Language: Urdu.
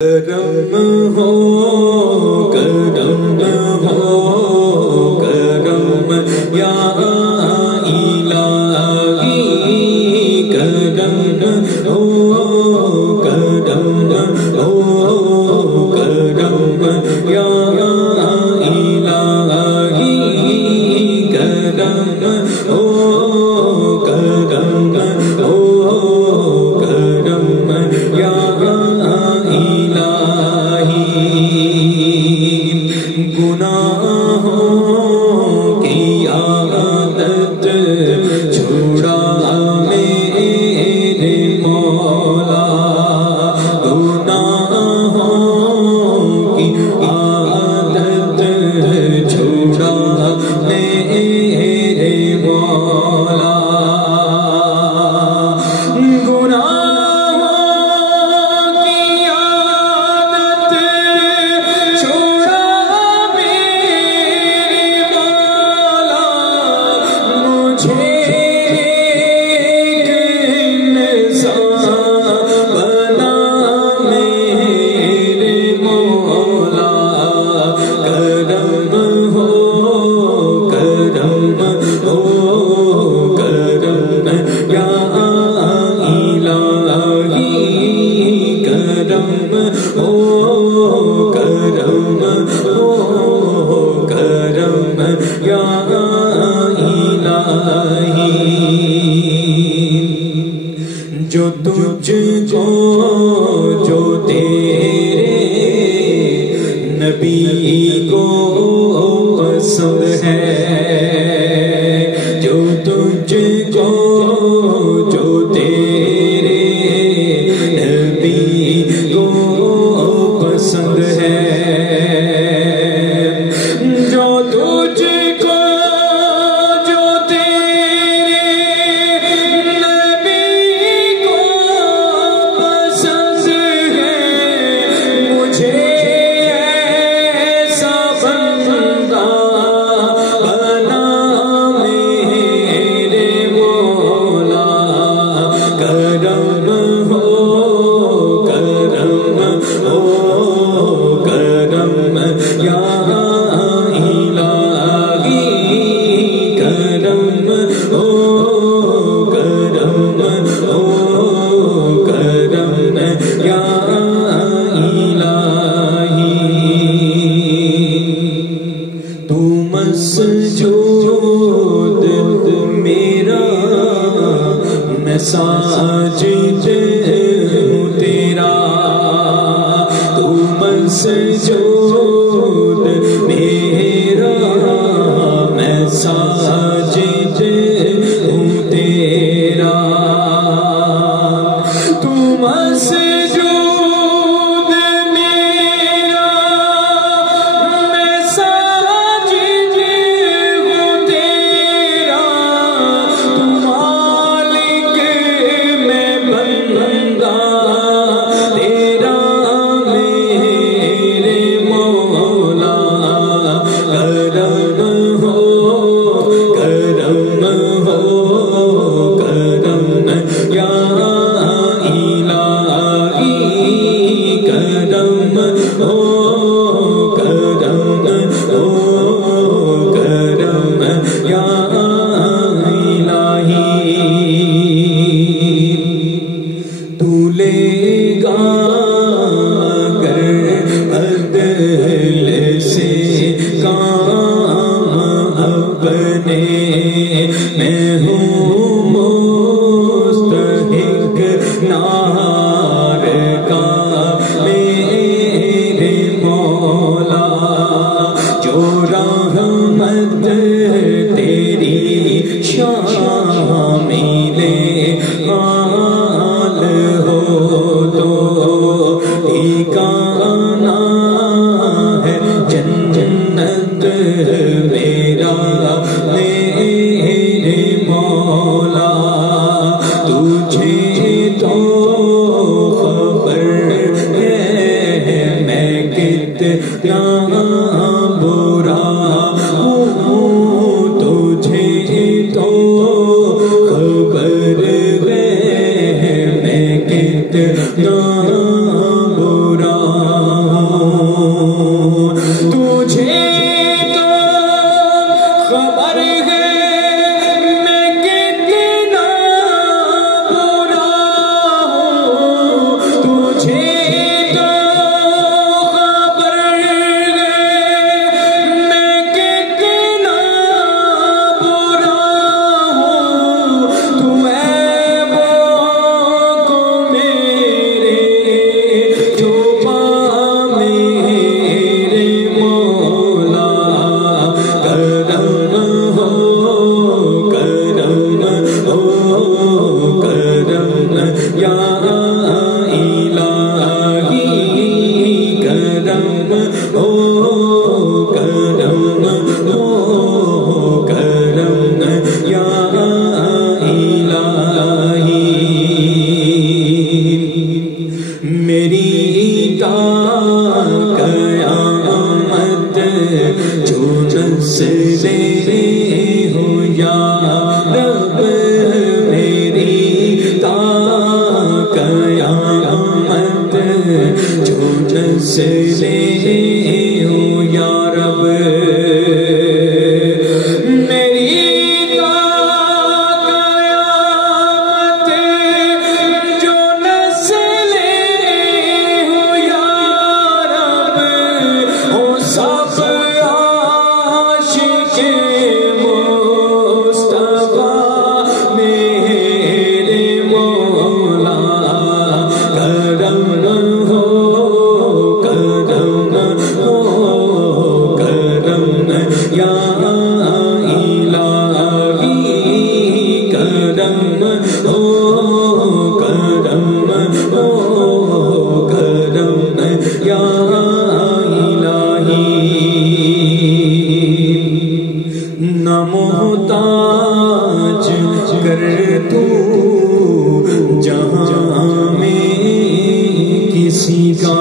کرم ہو کرم یا الہی کرم ہو کرم یا الہی کرم ہو کرم یا گناہوں کی عادت چھوڑا میرے مولا گناہوں کی عادت چھوڑا میرے مولا جو تجھ کو جو تیرے نبی کو پسند ہے جو تجھ کو جو تیرے نبی کو پسند ہے جو تجھ کو جو تیرے نبی کو پسند ہے مجھے ایسا بندہ بنا میرے مولا کرم ہو کرم یا الہی کرم ہو کرم یا الہی تو مسجود میرا میں ساجد ہوں تیرا تو مسجود میرا میں ساجد ہوں تیرا تو مسجود میرا میں ساجد ہوں تیرا تو مالک میں بندہ تیرا میرے مولا کرم ہو کرم یا الہی کرم ہو کرم یا الہی تو لے گا کر عدل سے کام اپنے میں ہوں مستحق نار کا میرے مولا جو رحمت تیری شامل حال ہو تو ٹھکانہ ہے جنت میرا میرے مولا تجھے تو خبر ہے میں کتنا برا ہوں تجھے تو خبر ہے میں کتنا برا قیامت جو نسلیں ہو یا رب میری تا قیامت جو نسلیں ہو یا رب محتاج کر تو جہاں میں کسی کا